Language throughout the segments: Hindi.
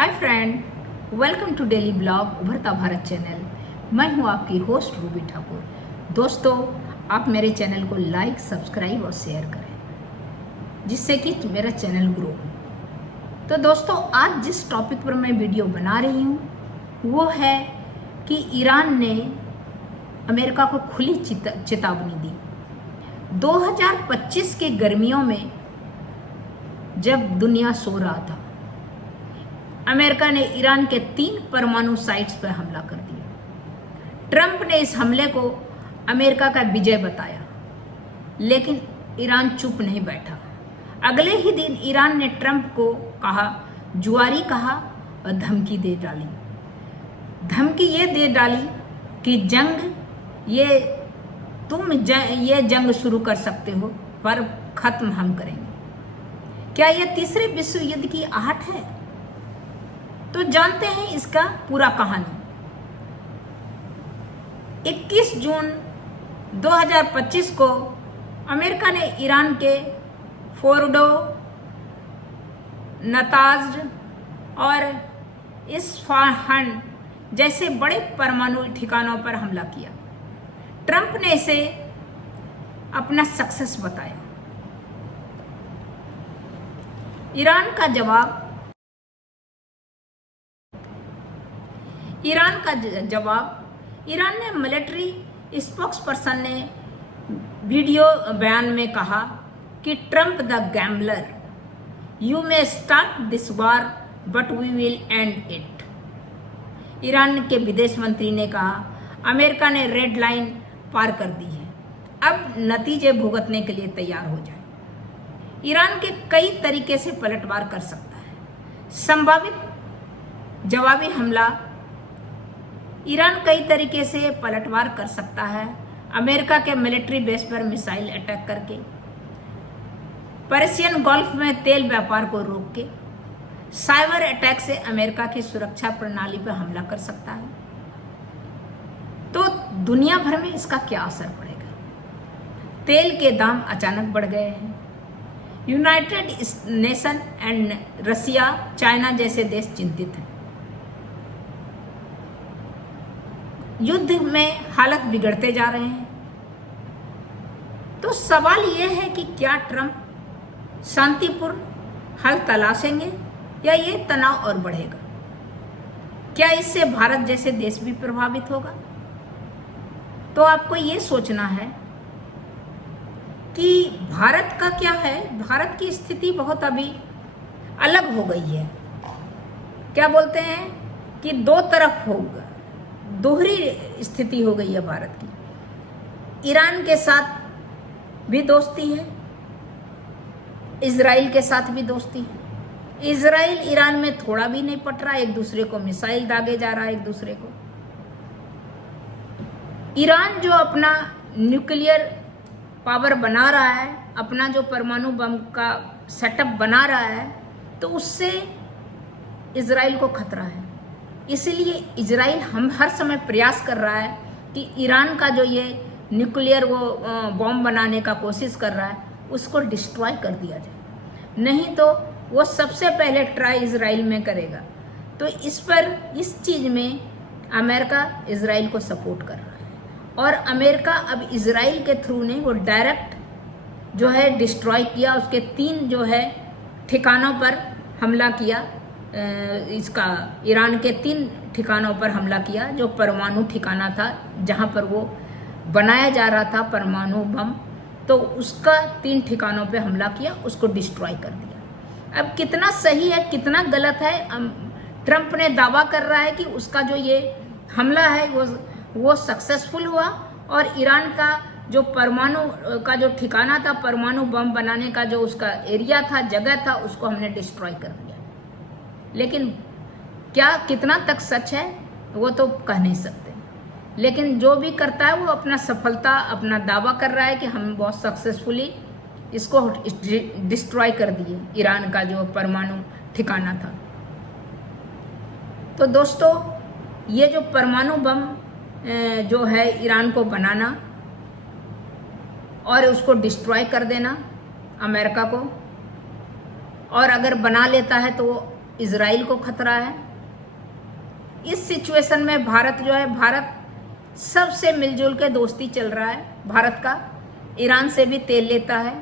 Hi friend, welcome to daily blog Ubharta Bharat channel. मैं हूं आपकी होस्ट रूबी ठाकुर। दोस्तों, आप मेरे चैनल को लाइक, सब्सक्राइब और शेयर करें जिससे कि मेरा चैनल ग्रो हो। तो दोस्तों, आज जिस टॉपिक पर मैं वीडियो बना रही हूं वो है कि ईरान ने अमेरिका को खुली चेतावनी दी। 2025 के गर्मियों में जब दुनिया सो रहा था, अमेरिका ने ईरान के 3 परमाणु साइट्स पर हमला कर दिया। ट्रंप ने इस हमले को अमेरिका का विजय बताया, लेकिन ईरान चुप नहीं बैठा। अगले ही दिन ईरान ने ट्रंप को जुआरी कहा और धमकी दे डाली। धमकी ये दे डाली कि ये जंग शुरू कर सकते हो, पर खत्म हम करेंगे। क्या यह तीसरे विश्व युद्ध की आहट है? तो जानते हैं इसका पूरा कहानी। 21 जून 2025 को अमेरिका ने ईरान के फोर्डो, नतांज और इस्फहान जैसे बड़े परमाणु ठिकानों पर हमला किया। ट्रंप ने इसे अपना सक्सेस बताया। ईरान का जवाब ईरान ने मिलिट्री स्पोक्स पर्सन ने वीडियो बयान में कहा कि Trump the gambler, you may start this war but we will end it. Iran के विदेश मंत्री ने कहा, अमेरिका ने रेड लाइन पार कर दी है, अब नतीजे भुगतने के लिए तैयार हो जाए। ईरान के कई तरीके से पलटवार कर सकता है। संभावित जवाबी हमला ईरान कई तरीके से पलटवार कर सकता है। अमेरिका के मिलिट्री बेस पर मिसाइल अटैक करके, पर्शियन गल्फ में तेल व्यापार को रोक के, साइबर अटैक से अमेरिका की सुरक्षा प्रणाली पर हमला कर सकता है। तो दुनिया भर में इसका क्या असर पड़ेगा? तेल के दाम अचानक बढ़ गए हैं। United Nation and Russia, China जैसे देश चिंतित हैं। युद्ध में हालत बिगड़ते जा रहे हैं। तो सवाल यह है कि क्या ट्रंप शांतिपूर्ण हल तलाशेंगे या ये तनाव और बढ़ेगा? क्या इससे भारत जैसे देश भी प्रभावित होगा? तो आपको ये सोचना है कि भारत का क्या है। भारत की स्थिति बहुत अभी अलग हो गई है। क्या बोलते हैं कि दो तरफ होगा, दोहरी स्थिति हो गई है भारत की। ईरान के साथ भी दोस्ती है, इजराइल के साथ भी दोस्ती है। इजराइल ईरान में थोड़ा भी नहीं पट रहा, एक दूसरे को मिसाइल दागे जा रहा है एक दूसरे को। ईरान जो अपना न्यूक्लियर पावर बना रहा है, अपना जो परमाणु बम का सेटअप बना रहा है, तो उससे इजराइल को खतरा है। इसलिए इजराइल हम हर समय प्रयास कर रहा है कि ईरान का जो ये न्यूक्लियर बॉम्ब बनाने का कोशिश कर रहा है उसको डिस्ट्रॉय कर दिया जाए, नहीं तो वो सबसे पहले ट्राई इजराइल में करेगा। तो इस चीज़ में अमेरिका इजराइल को सपोर्ट कर रहा है, और अमेरिका अब इजराइल के थ्रू ने वो डायरेक्ट जो है डिस्ट्रॉय किया। उसके 3 जो है ठिकानों पर हमला किया। इसका ईरान के 3 ठिकानों पर हमला किया जो परमाणु ठिकाना था, जहां पर वो बनाया जा रहा था परमाणु बम। तो उसका 3 ठिकानों पे हमला किया, उसको डिस्ट्रॉय कर दिया। अब कितना सही है कितना गलत है, ट्रंप ने दावा कर रहा है कि उसका जो ये हमला है वो सक्सेसफुल हुआ, और ईरान का जो परमाणु का जो ठिकाना था, परमाणु बम बनाने का जो उसका एरिया था, जगह था, उसको हमने डिस्ट्रॉय कर दिया। लेकिन क्या कितना तक सच है वो तो कह नहीं सकते, लेकिन जो भी करता है वो अपना दावा कर रहा है कि हम बहुत सक्सेसफुली इसको डिस्ट्रॉय कर दिए, ईरान का जो परमाणु ठिकाना था। तो दोस्तों, ये जो परमाणु बम जो है ईरान को बनाना और उसको डिस्ट्रॉय कर देना अमेरिका को, और अगर बना लेता है तो इजराइल को खतरा है। इस सिचुएशन में भारत जो है, भारत सबसे मिलजुल के दोस्ती चल रहा है भारत का। ईरान से भी तेल लेता है,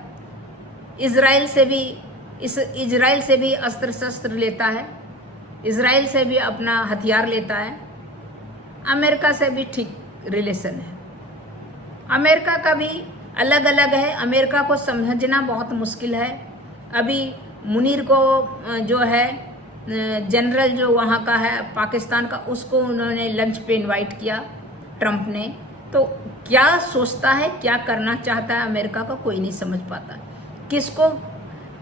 इजराइल से भी अस्त्र शस्त्र लेता है, इजराइल से भी अपना हथियार लेता है। अमेरिका से भी ठीक रिलेशन है। अमेरिका का भी अलग अलग है। अमेरिका को समझना बहुत मुश्किल है। अभी मुनीर को जो है जनरल जो वहाँ का है पाकिस्तान का, उसको उन्होंने लंच पे इनवाइट किया ट्रंप ने। तो क्या सोचता है, क्या करना चाहता है अमेरिका का, कोई नहीं समझ पाता। किसको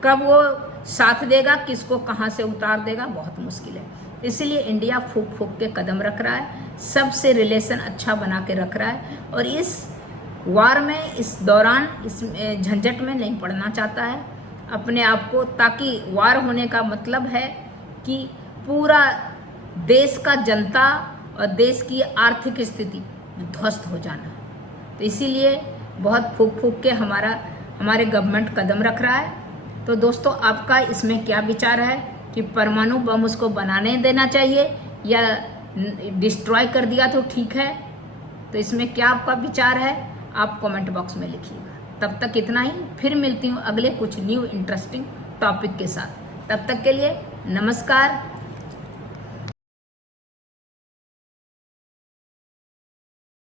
कब वो साथ देगा, किसको कहाँ से उतार देगा, बहुत मुश्किल है। इसलिए इंडिया फूक फूक के कदम रख रहा है, सबसे रिलेशन अच्छा बना के रख रहा है और इस वार में, इस दौरान, इस झंझट में नहीं पड़ना चाहता है अपने आप को। ताकि वार होने का मतलब है कि पूरा देश का जनता और देश की आर्थिक स्थिति ध्वस्त हो जाना। तो इसीलिए बहुत फूक फूक के हमारे गवर्नमेंट कदम रख रहा है। तो दोस्तों, आपका इसमें क्या विचार है कि परमाणु बम उसको बनाने देना चाहिए या डिस्ट्रॉय कर दिया तो ठीक है? तो इसमें क्या आपका विचार है, आप कमेंट बॉक्स में लिखिएगा। तब तक इतना ही, फिर मिलती हूँ अगले कुछ न्यू इंटरेस्टिंग टॉपिक के साथ। तब तक के लिए नमस्कार।